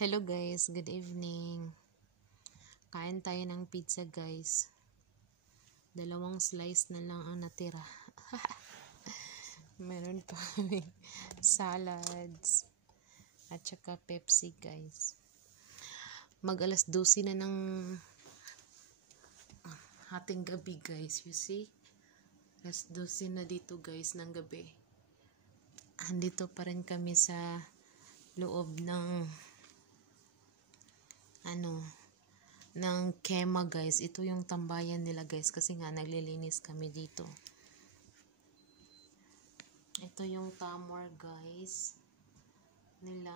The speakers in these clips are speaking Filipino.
Hello guys, good evening. Kain tayo ng pizza guys. 2 slice na lang ang natira. Meron pa kaming salads at saka Pepsi guys. Mag alas 12 na ng hating gabi guys, you see? Alas 12 na dito guys ng gabi. Andito pa rin kami sa loob ng ng Kema guys. Ito yung tambayan nila guys kasi nga naglilinis kami dito. Ito yung tamor guys nila.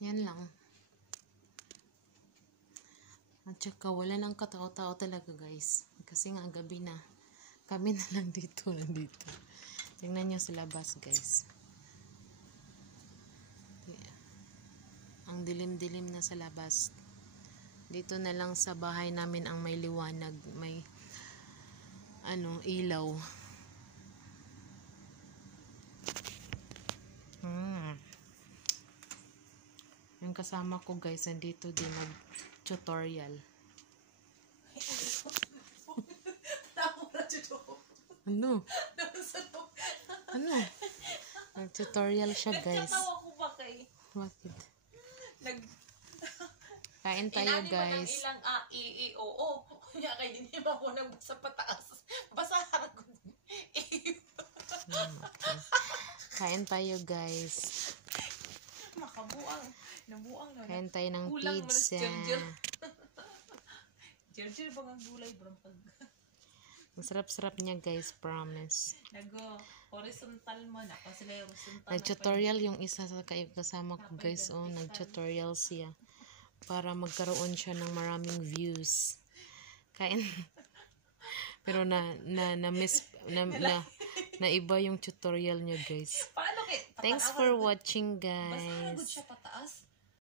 Yan lang. At saka wala lang katao-tao talaga guys kasi nga gabi na. Kami na lang dito nandito. Tingnan nyo sa labas guys. Ang dilim-dilim na sa labas. Dito na lang sa bahay namin ang may liwanag, may ilaw. Yung kasama ko guys, nandito din nag-tutorial. Ano? Nag-tutorial siya guys. Bakit? Kain tayo guys. Ilang oo. Kaya kay hindi ba ko nagbasa pataas. Basa harap ko. Kain tayo guys. Makabuang. Nabuang na. Kain tayo ng pizza. Jerjer bang ang gulay bro? Ang sarap-sarap niya guys, promise. Horizontal mo na. Kasi horizontal. Nag-tutorial yung isa sa kasama ko guys. Nag-tutorial siya. Para magkaroon siya ng maraming views. Kain. Pero na iba yung tutorial niya guys. Paano Thanks for watching guys. Basta siya pataas.